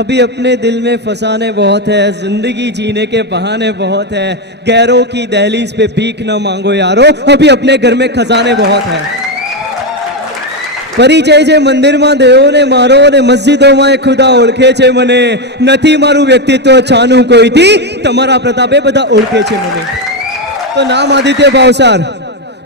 अभी अपने दिल में फसाने बहुत है, जिंदगी जीने के बहाने बहुत है, गैरों की दहलीज पे भीख न मांगो यारो, अभी अपने घर में खजाने बहुत है। परिचय છે મંદિરમાં દેવો ને મારો ને મસ્જિદોમાં ખુદા ઓળખે છે મને, નથી મારું વ્યક્તિત્વ છાનું કોઈથી, તમારા પ્રતાપે બધા ઓળખે છે મને। તો નામ આદિત્ય ભાવસાર,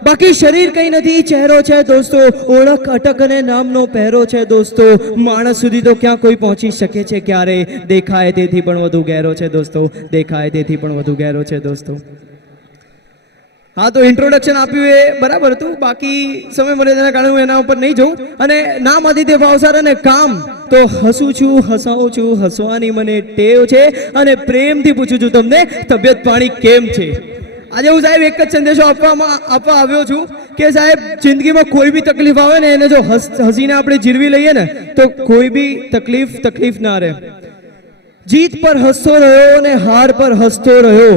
બાકી શરીર કઈ નથી, ચહેરો છે દોસ્તો, ઓળખ અટક અને નામનો પહેરો છે દોસ્તો, માણસ સુધી તો ક્યાં કોઈ પહોંચી શકે છે ક્યારે, દેખાય તેથી પણ વધુ ગહેરો છે દોસ્તો, દેખાય તેથી પણ વધુ ગહેરો છે દોસ્તો। हाँ तो इंट्रोडक्शन आप्યું એ બરાબર હતું, બાકી સમય મર્યાદાના કારણે હું એના ઉપર નહીં જઉં। અને નામ આદિત્ય ભાવસાર અને કામ તો હસું છું, હસાવું છું, હસવાની મને ટેવ છે અને પ્રેમથી પૂછું છું તમને તબિયત પાણી કેમ છે। આજે હું સાહેબ એક જ સંદેશો આપવા આવ્યો છું કે સાહેબ જિંદગીમાં કોઈ બી તકલીફ આવે ને એને જો હસીને આપણે જીરવી લઈએ ને તો કોઈ બી તકલીફ ના રહે। જીત પર હસતો રહ્યો ને હાર પર હસતો રહ્યો,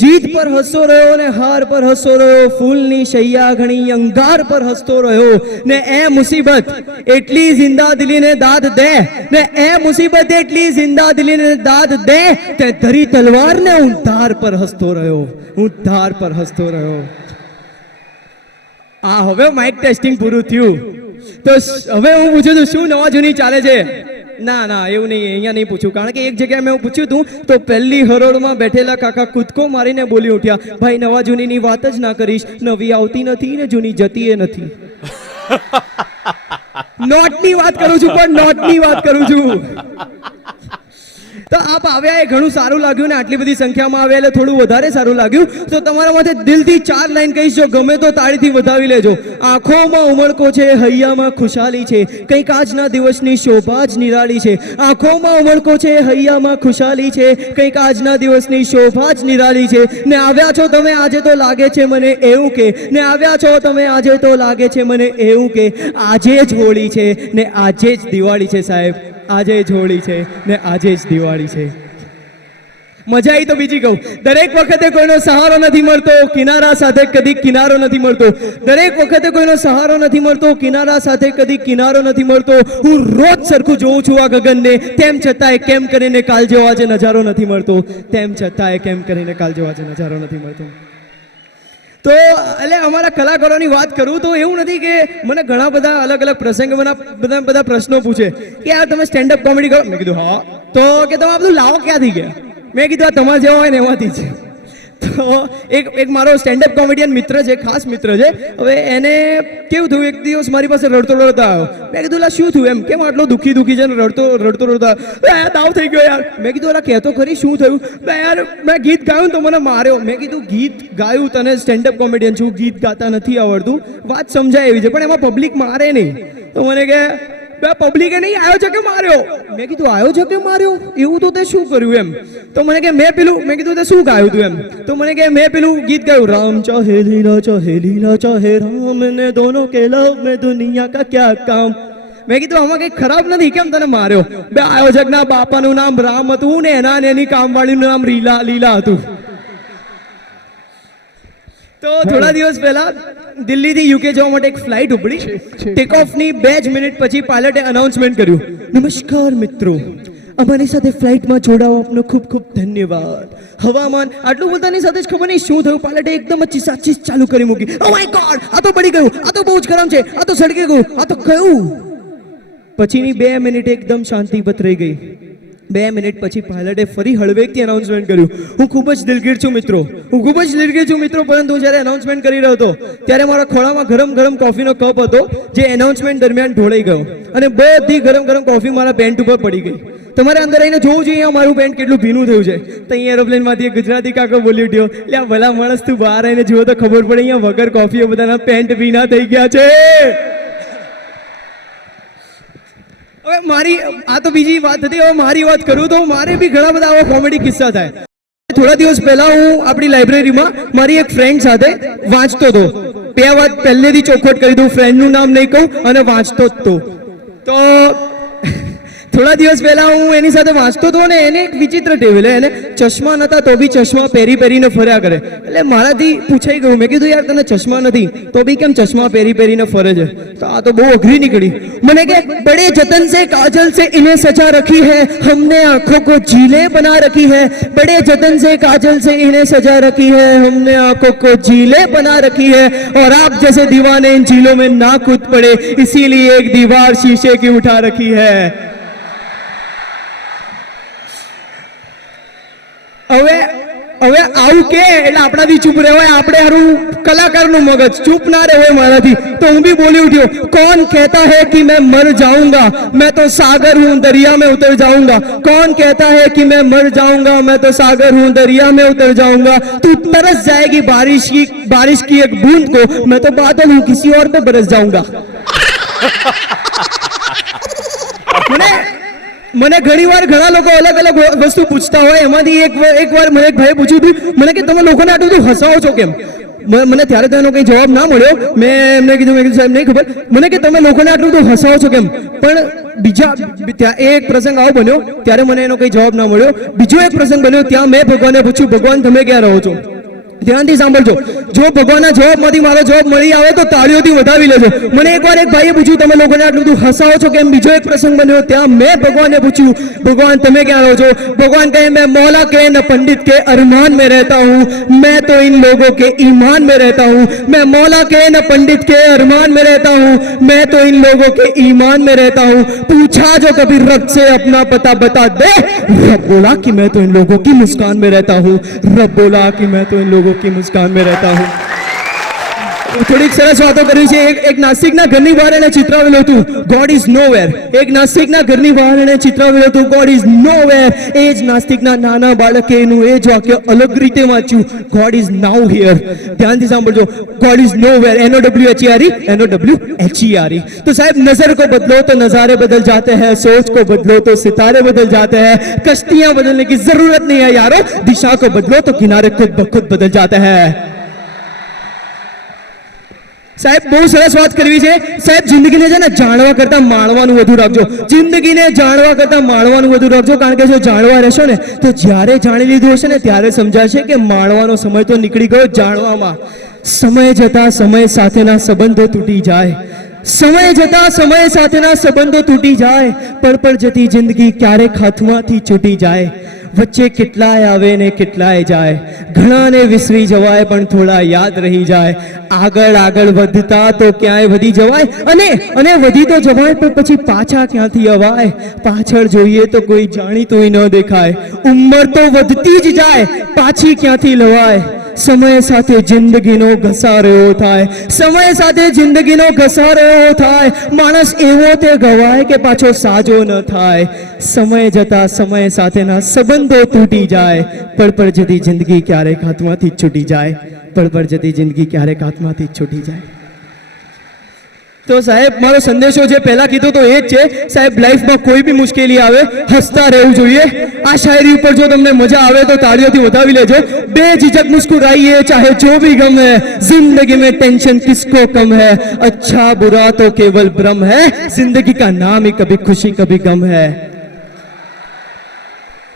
जीत पर हसतो रहो ने हार पर हसतो रहो, फूलनी शैया घणी अंगार पर हसतो रहो ने ए मुसीबत एटली जिंदा दिली ने दाद दे, ने ए मुसीबत एटली जिंदा दिली ने दाद दे, ते धरी तलवार ने હું ધાર પર હસતો રહ્યો, હું ધાર પર હસતો રહ્યો। આ હવે માઇક ટેસ્ટિંગ પૂરું થયું તો હવે હું પૂછું છું શું નવા જૂની ચાલે છે? ના ના એવું નહીં, અહીંયા નહીં પૂછું, કારણ કે એક જગ્યાએ મેં પૂછ્યું હતું તો પહેલી હરોળમાં બેઠેલા કાકા કૂદકો મારીને બોલી ઉઠ્યા, ભાઈ નવા જૂનીની વાત જ ના કરીશ, નવી આવતી નથી ને જૂની જતી એ નથી। નોટની વાત કરું છું, પણ નોટની વાત કરું છું। તો આપ આવ્યા એ ઘણું સારું લાગ્યું ને આટલી બધી સંખ્યામાં આવ્યા એટલે થોડું વધારે સારું લાગ્યું। તો તમારા માટે દિલથી 4 લાઈન કહીશ, જો ગમે તો તાળીથી વધાવી લેજો। આંખોમાં ઉમળકો છે, હૈયામાં ખુશાલી છે, કંઈક આજના દિવસની શોભા જ નિરાળી છે। આંખોમાં ઉમળકો છે, હૈયામાં ખુશાલી છે, કંઈક આજના દિવસની શોભા જ નિરાળી છે। ને આવ્યા છો તમે આજે તો લાગે છે મને એવું કે, ને આવ્યા છો તમે આજે તો લાગે છે મને એવું કે, આજે જ હોળી છે ને આજે જ દિવાળી છે સાહેબ, આજે જ હોળી છે ને આજે જ દિવાળી છે। મજા આવી તો બીજી કહું, દરેક વખતે કોઈનો સહારો નથી મળતો, કિનારા સાથે કદી કિનારો નથી મળતો, દરેક વખતે કોઈનો સહારો નથી મળતો, કિનારા સાથે કદી કિનારો નથી મળતો। હું રોજ સરખું જોઉં છું આ ગગનને, તેમ છતાંય કેમ કરીને કાલ જેવો આજે નજારો નથી મળતો, તેમ છતાંય કેમ કરીને કાલ જેવો આજે નજારો નથી મળતો। તો એટલે અમારા કલાકારોની વાત કરું તો એવું નથી કે મને ઘણા બધા અલગ અલગ પ્રસંગોના બધા પ્રશ્નો પૂછે કે યાર તમે સ્ટેન્ડઅપ કોમેડી કરો, મેં કીધું હા, તો કે તમે આ બધું લાવો ક્યાંથી ગયા, મેં કીધું આ તમારા જેવા હોય ને એમાંથી જ। તો એક મારો સ્ટેન્ડઅપ કોમેડિયન મિત્ર છે, ખાસ મિત્ર છે, હવે એને કેવું થયું એક દિવસ મારી પાસે રડતો આવ્યો, મેં કીધું લા શું થયું એમ, કેમ આટલો દુઃખી છે ને રડતો યાર દાવ થઈ ગયો યાર, મેં કીધું અલા કહેતો ખરી શું થયું, યાર મેં ગીત ગાયું તો મને માર્યો, મેં કીધું ગીત ગાયું, તને સ્ટેન્ડઅપ કોમેડિયન છું, ગીત ગાતા નથી આવડતું, વાત સમજાય એવી છે પણ એમાં પબ્લિક મારે નહીં। તો મને કે પબ્લિકે નહીં આયોજકે માર્યો, મેં કીધું આયોજકે માર્યો એવું તો તે શું કર્યું એમ, તો મને કે મેં પેલું, મેં કીધું તે શું ગાયું તું એમ, તો મને કે મેં પેલું ગીત ગાયું, રામ ચાહે લીલા ચાહે રામ ને દોનો કે લવ में दुनिया का क्या काम। મેં કીધું આમાં કંઈ ખરાબ નથી, કેમ તને માર્યો? બે આયોજકના બાપાનું નામ રામ હતું ને એના ને એની કામવાળીનું નામ લીલા હતું। તો થોડા દિવસ પહેલા દિલ્હીથી યુકે જવા માટે એક ફ્લાઇટ ઉપડી, ટેક ઓફની 2 જ મિનિટ પછી પાયલટે અનાઉન્સમેન્ટ કર્યું, નમસ્કાર મિત્રો, અમારી સાથે ફ્લાઇટમાં જોડાવા આપનો ખૂબ ખૂબ ધન્યવાદ, હવામાન, આટલું બોલતાની સાથે જ ખબર નહીં શું થયું, પાયલટે એકદમ જ ચીસાચીસ ચાલુ કરી મૂકી, ઓ માય ગોડ આ તો પડી ગયું, આ તો બહુ જ ગરમ છે, આ તો સળગી ગયું, આ તો કયું। પછીની 2 મિનિટ એકદમ શાંતિ પથરાઈ ગઈ। 2 મિનિટ પછી પાયલટે ફરી હળવેકથી અનાઉન્સમેન્ટ કર્યું। હું ખૂબ જ દિલગીર છું મિત્રો, પરંતુ જ્યારે અનાઉન્સમેન્ટ કરી રહ્યો હતો ત્યારે મારા ખોળામાં ગરમ ગરમ કોફીનો કપ હતો જે એનાઉન્સમેન્ટ દરમિયાન ઢોળાઈ ગયો અને બધી ગરમ ગરમ કોફી મારા પેન્ટ ઉપર પડી ગઈ। તમારે અંદર આવીને જોવું જોઈએ મારું પેન્ટ કેટલું ભીનું થયું છે। તો અહીંયા એરોપ્લેનમાંથી એક ગુજરાતી કાકો બોલી ઉઠ્યો, લે ભલા માણસ તું બહાર આવીને જુઓ તો ખબર પડે અહીંયા વગર કોફીએ બધાના પેન્ટ ભીના થઈ ગયા છે। હવે મારી આ તો બીજી વાત હતી, હવે મારી વાત કરું તો મારે બી ઘણા બધા આવા કોમેડી કિસ્સા થાય। થોડા દિવસ પહેલા હું આપણી લાઇબ્રેરીમાં મારી એક ફ્રેન્ડ સાથે વાંચતો હતો, 2 વાત પહેલેથી ચોખવટ કરી દઉં, ફ્રેન્ડનું નામ નહીં કહું અને વાંચતો જ તો થોડા દિવસ પહેલા હું એની સાથે વાંચતો હતો ને એને એક વિચિત્ર ટેવ, એટલે એને ચશ્મા નતા તો બી ચશ્મા પહેરીને ફર્યા કરે. એટલે મારાથી પૂછાઈ ગયું, મેં કીધું યાર તને ચશ્મા નથી તો બી કેમ ચશ્મા પહેરીને ફરે છે? તો આ તો બહુ અઘરી નીકળી. મને કે બड़े जतन से काजल से इन्हें सजा रखी है, हमने आंखों को झीले बना रखी है. बड़े जतन से काजल से इन्हें सजा रखी है, हमने आंखों को झीले बना रखी है, और आप जैसे दीवाने इन झीलों में ना कूद पड़े, इसीलिए एक दीवार शीशे की उठा रखी है. હવે આવું કે એટલે આપણાથી ચૂપ રહેવાય, આપણે હારું કલાકારનું મગજ ચૂપ ના રહેવાય મારાથી. તો હું બી બોલી ઉઠ્યો, कौन कहता है कि मैं मर जाऊंगा, मैं तो सागर हूं दरिया में उतर जाऊंगा. कौन कहता है कि मैं मर जाऊंगा, मैं तो सागर हूं दरिया में उतर जाऊंगा. तू तरस जाएगी बारिश की एक बूंद को, मैं तो बादल हूं किसी और पे बरस जाऊंगा. મને ઘણીવાર ઘણા લોકો અલગ અલગ વસ્તુ પૂછતા હોય, એમાંથી એક વાર મને એક ભાઈએ પૂછ્યું હતું, મને કે તમે લોકોને આટલું બધું હસાવો છો કેમ? મને ત્યારે તો એનો કંઈ જવાબ ના મળ્યો. મેં એમને કીધું સાહેબ નહીં ખબર. મને કે તમે લોકોને આટલું બધું હસાવો છો કેમ? પણ ત્યાં એક પ્રસંગ આવો બન્યો, ત્યારે મને એનો કંઈ જવાબ ના મળ્યો. બીજો એક પ્રસંગ બન્યો, ત્યાં મેં ભગવાનને પૂછ્યું, ભગવાન તમે ક્યાં રહો છો? ધ્યાનથી સાંભળજો, જો ભગવાનના જવાબમાંથી મારો જવાબ મળી આવે તો તાળીઓથી વધાવી લેજો. મને એકવાર એક ભાઈએ પૂછ્યું તમે લોકોને આટલું બધું હસાવો છો કેમ? બીજો એક પ્રસંગ બન્યો, ત્યાં મેં ભગવાનને પૂછ્યું, ભગવાન તમે ક્યાં રહો છો? ભગવાન કહે मैं मौला के न पंडित के अरमान में रहता हूँ, मैं तो इन लोगों के ईमान में रहता हूँ. मैं मौला के न पंडित के अरमान में रहता हूँ, मैं तो इन लोगों के ईमान में रहता हूँ. पूछा जो कभी रब से अपना पता बता दे, रब बोला कि मैं तो इन लोगों की मुस्कान में रहता हूँ. रब बोला कि मैं तो इन लोगों की मुस्कान में रहता हूँ. થોડીક સરસ વાતો કરી છે. એક નાસ્તિકના ઘરની બહાર એને ચિતરાવેલું હતું, ગોડ ઇઝ નોવેર. એક નાસ્તિકના ઘરની બહાર એને ચિતરાવેલું હતું, ગોડ ઇઝ નોવેર. એ જ નાસ્તિકના નાના બાળકે એનું એ જ વાક્ય અલગ રીતે વાંચ્યું, ગોડ ઇઝ નાઉ હિયર. ધ્યાનથી સાંભળજો, God is nowhere, NOWHERE, NOWHERE. तो साहब नजर को बदलो तो नजारे बदल जाते हैं, सोच को बदलो तो सितारे बदल जाते हैं, कश्तियां बदलने की जरूरत नहीं है यारो, दिशा को बदलो तो किनारे खुद ब खुद बदल जाते हैं. સાહેબ બહુ સરસ વાત કરવી છે. સાહેબ જિંદગીને છે ને જાણવા કરતા માણવાનું વધુ રાખજો. જિંદગીને જાણવા કરતા માણવાનું વધુ રાખજો, કારણ કે જો જાણવા રહેશો ને તો જ્યારે જાણી લીધું હશે ને ત્યારે સમજાશે કે માણવાનો સમય તો નીકળી ગયો જાણવામાં. સમય જતા સમય સાથેના સંબંધો તૂટી જાય, સમય જતા સમય સાથેના સંબંધો તૂટી જાય, પણ જતી જિંદગી ક્યારેક હાથમાંથી છૂટી જાય. વચ્ચે કેટલાય આવે ને કેટલાય જાય, ઘણાને વિસરી જવાય પણ થોડા યાદ રહી જાય. આગળ વધતા તો ક્યાંય વધી જવાય, અને વધી તો જવાય પણ પછી પાછા ક્યાંથી અવાય? પાછળ જોઈએ તો કોઈ જાણીતું ન દેખાય. ઉંમર તો વધતી જ જાય, પાછી ક્યાંથી લવાય? સમય સાથે જિંદગીનો ઘસારો એવો થાય, સમય સાથે જિંદગીનો ઘસારો એવો થાય, માણસ એવો તે ગવાય કે પાછો સાજો ન થાય. સમય જતા સમય સાથેના સંબંધો તૂટી જાય, પળ જતી જિંદગી ક્યારેક હાથમાંથી છૂટી જાય, પળ જતી જિંદગી ક્યારેક હાથમાંથી છૂટી જાય. તો સાહેબ મારો સંદેશો જે પહેલા કીધો તો એ જ છે, સાહેબ લાઈફમાં કોઈ બી મુશ્કેલી આવે હસતા રહેવું જોઈએ. આ શાયરી ઉપર જો તમને મજા આવે તો તાળીઓથી વધાવી લેજો. बेझिझक मुस्कुराइए चाहे जो भी गम है, जिंदगी में टेंशन किसको कम है, अच्छा बुरा तो केवल भ्रम है, जिंदगी का नाम ही कभी खुशी कभी गम है.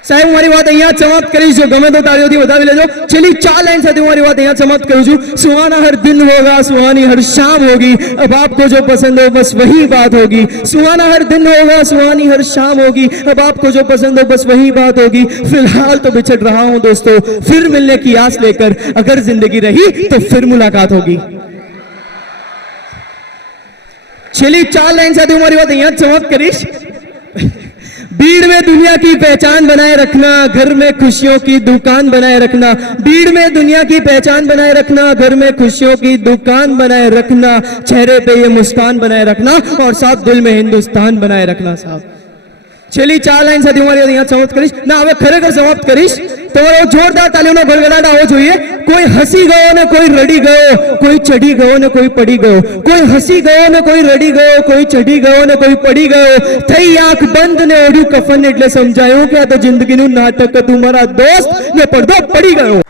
સાહેબ હું મારી વાત અહીંયા સમાપ્ત કરીશ, જો ગમે તો તાળીઓથી વધાવી લેજો. છેલ્લી 4 લાઈન સાથે હું મારી વાત અહીંયા સમાપ્ત કરું છું. सुहाना हर दिन होगा, सुहानी हर शाम होगी, अब आपको जो पसंद हो बस वही बात होगी. सुहाना हर दिन होगा, सुहानी हर शाम होगी, अब आपको जो पसंद हो बस वही बात होगी. फिलहाल तो बिछड़ रहा हूं दोस्तों, फिर मिलने की आस लेकर, अगर जिंदगी रही तो फिर मुलाकात होगी. છેલ્લી 4 લાઈન સાથે હું મારી વાત અહીંયા સમાપ્ત કરીશ. भीड़ में दुनिया की पहचान बनाए रखना, घर में खुशियों की दुकान बनाए रखना. भीड़ में दुनिया की पहचान बनाए रखना, घर में खुशियों की दुकान बनाए रखना. चेहरे पे ये मुस्कान बनाए रखना और साथ दिल में हिंदुस्तान बनाए रखना. साहब છેલ્લી 4 લાઈન સાથે હું મારી અહીંયા સમાપ્ત કરીશ. ના હવે ખરેખર સમાપ્ત કરીશ. તમારો જોરદાર તાલીઓનો ગડગડાટ આવવો જોઈએ. કોઈ હસી ગયો ને કોઈ રડી ગયો, કોઈ ચડી ગયો ને કોઈ પડી ગયો, કોઈ હસી ગયો ને કોઈ રડી ગયો, કોઈ ચડી ગયો ને કોઈ પડી ગયો. થઈ આંખ બંધ ને ઓઢ્યું કફન એટલે સમજાયું કે આ તો જિંદગીનું નાટક હતું મારા દોસ્ત, ને પડદો પડી ગયો.